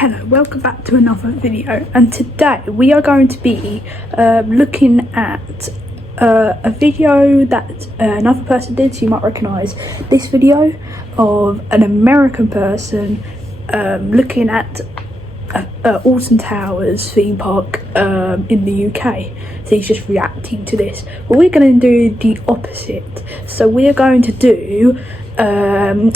Hello, welcome back to another video, and today we are going to be looking at a video that another person did, so you might recognise this video of an American person looking at Alton Towers theme park in the UK. So he's just reacting to this, but we're going to do the opposite. So we are going to do I'm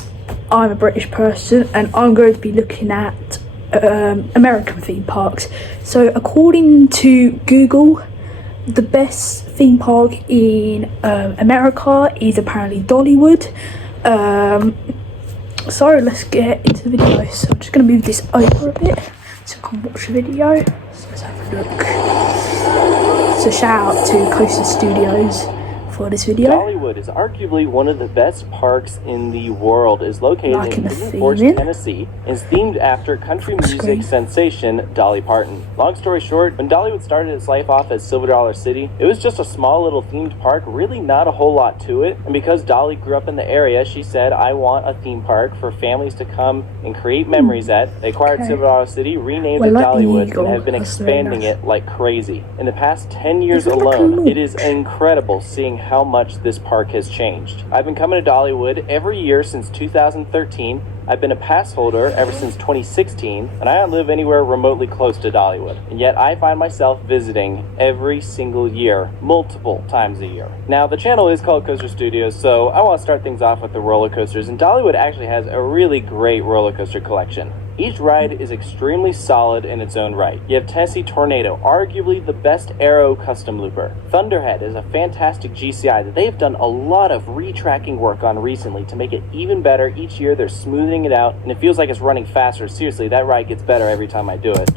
a British person and I'm going to be looking at American theme parks. So according to Google, the best theme park in America is apparently Dollywood. So let's get into the video. So I'm just going to move this over a bit so I can watch the video. So let's have a look. So shout out to Coaster Studios for this video. Dollywood is arguably one of the best parks in the world. Is located in Pigeon Forge, Tennessee, and is themed after country music sensation Dolly Parton. Long story short, when Dollywood started its life off as Silver Dollar City, it was just a small little themed park, really not a whole lot to it. And because Dolly grew up in the area, she said, I want a theme park for families to come and create memories at. They acquired Silver Dollar City, renamed it Dollywood, and have been expanding it like crazy. In the past 10 years alone, it is incredible seeing how much this park has changed. I've been coming to Dollywood every year since 2013. I've been a pass holder ever since 2016, and I don't live anywhere remotely close to Dollywood. And yet I find myself visiting every single year, multiple times a year. Now, the channel is called Coaster Studios, so I want to start things off with the roller coasters, and Dollywood actually has a really great roller coaster collection. Each ride is extremely solid in its own right. You have Tennessee Tornado, arguably the best aero custom looper. Thunderhead is a fantastic GCI that they have done a lot of retracking work on recently to make it even better. Each year they're smoothing it out and it feels like it's running faster. Seriously, that ride gets better every time I do it.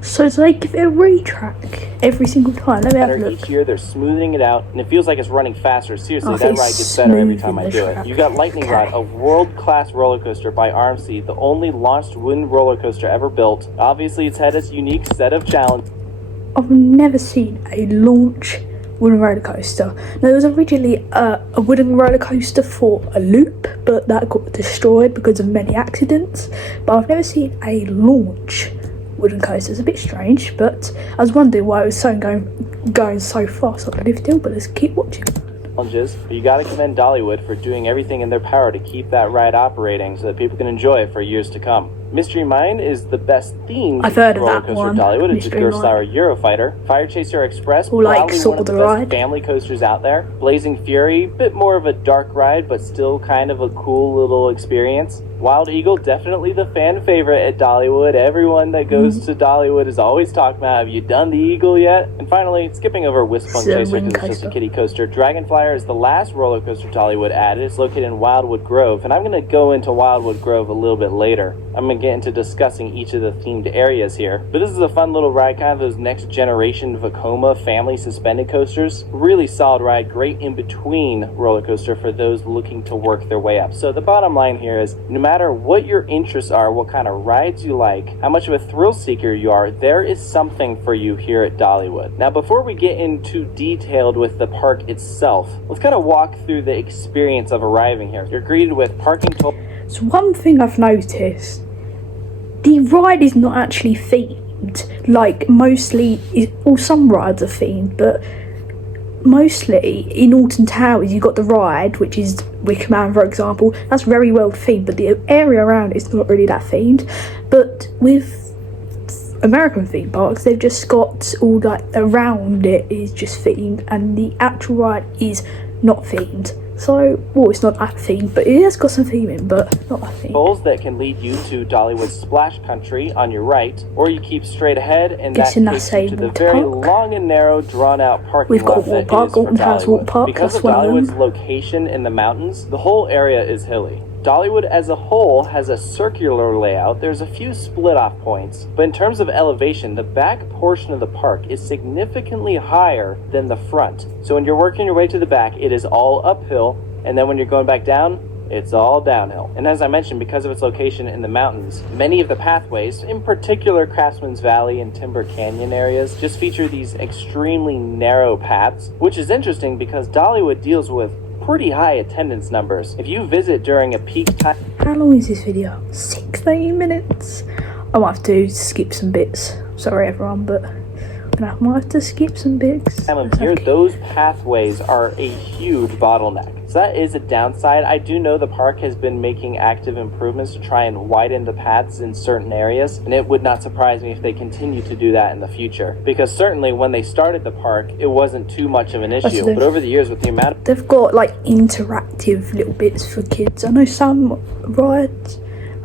So it's like give it a retrack every single time. Let me have a look. Each year they're smoothing it out and it feels like it's running faster. Seriously, that ride gets better every time I do it. You got Lightning Rod, a world-class roller coaster by RMC, the only launched wooden roller coaster ever built. Obviously, it's had its unique set of challenges. I've never seen a launch wooden roller coaster. Now, there was originally a wooden roller coaster for a loop, but that got destroyed because of many accidents. But I've never seen a launch wooden coaster. It's a bit strange, but I was wondering why it was so going so fast on the lift hill, but let's keep watching. You got to commend Dollywood for doing everything in their power to keep that ride operating so that people can enjoy it for years to come. Mystery Mine is the best themed roller coaster Dollywood. It's a Gerstlauer Eurofighter. Fire Chaser Express, probably one of the best family coasters out there. Blazing Fury, bit more of a dark ride, but still kind of a cool little experience. Wild Eagle, definitely the fan favorite at Dollywood. Everyone that goes to Dollywood is always talking about, have you done the Eagle yet? And finally, skipping over Wishbone Chaser because it's just a kiddie coaster, Dragonflyer is the last roller coaster Dollywood added. It's located in Wildwood Grove, and I'm going to go into Wildwood Grove a little bit later. I'm going to get into discussing each of the themed areas here. But this is a fun little ride, kind of those next generation Vekoma family suspended coasters. Really solid ride, great in between roller coaster for those looking to work their way up. So the bottom line here is, no matter what your interests are, what kind of rides you like, how much of a thrill seeker you are, there is something for you here at Dollywood. Now, before we get into detailed with the park itself, let's kind of walk through the experience of arriving here. You're greeted with parking toll. So one thing I've noticed, the ride is not actually themed. Like mostly, some rides are themed, but mostly in Alton Towers you got the ride, which is Wicker Man, for example. That's very well themed, but the area around it's not really that themed. But with American theme parks, they've just got all that around it is just themed, and the actual ride is not themed. So, well, it's not that themed, but it has got some theming, but not that themed. Poles that can lead you to Dollywood Splash Country on your right, or you keep straight ahead and that takes you to the very long and narrow, drawn-out parking lot that is for Dollywood. Because of Dollywood's location in the mountains, the whole area is hilly. Dollywood as a whole has a circular layout. There's a few split-off points, but in terms of elevation, the back portion of the park is significantly higher than the front. So when you're working your way to the back, it is all uphill, and then when you're going back down, it's all downhill. And as I mentioned, because of its location in the mountains, many of the pathways, in particular Craftsman's Valley and Timber Canyon areas, just feature these extremely narrow paths, which is interesting because Dollywood deals with pretty high attendance numbers. If you visit during a peak time... How long is this video? 16 minutes. I might have to skip some bits. Sorry everyone, but I might have to skip some bits. Time of year, those pathways are a huge bottleneck. So that is a downside. I do know the park has been making active improvements to try and widen the paths in certain areas, and it would not surprise me if they continue to do that in the future. Because certainly when they started the park, it wasn't too much of an issue. But over the years, with the amount of... They've got like interactive little bits for kids. I know some rides,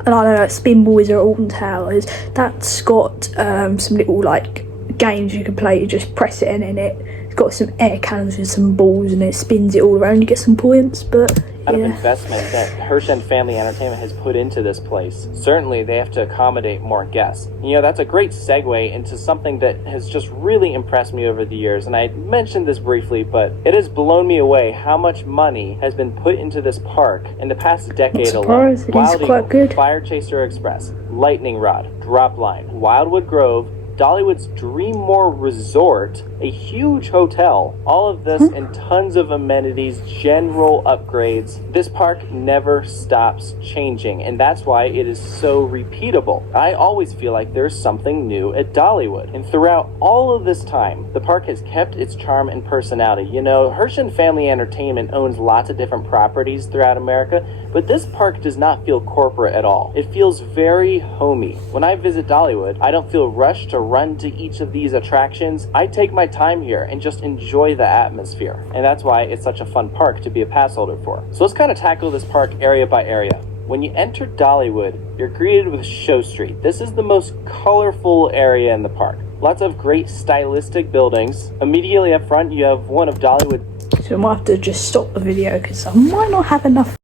and I know like Spinballs or Alton Towers, that's got some little like games you can play. You just press it in it. It's got some air cannons with some balls and it spins it all around. You get some points, but of investment that Herschend Family Entertainment has put into this place. Certainly they have to accommodate more guests. You know, that's a great segue into something that has just really impressed me over the years, and I mentioned this briefly, but it has blown me away how much money has been put into this park in the past decade alone. Wild Eagle, quite good. Fire Chaser Express, Lightning Rod, Drop Line, Wildwood Grove, Dollywood's Dreammore Resort, a huge hotel, all of this and tons of amenities, general upgrades. This park never stops changing, and that's why it is so repeatable. I always feel like there's something new at Dollywood, and throughout all of this time, the park has kept its charm and personality. You know, Herschend Family Entertainment owns lots of different properties throughout America, but this park does not feel corporate at all. It feels very homey. When I visit Dollywood, I don't feel rushed to run to each of these attractions. I take my time here and just enjoy the atmosphere. And that's why it's such a fun park to be a pass holder for. So let's kind of tackle this park area by area. When you enter Dollywood, you're greeted with Show Street. This is the most colorful area in the park. Lots of great stylistic buildings. Immediately up front, you have one of Dollywood. So I might have to just stop the video because I might not have enough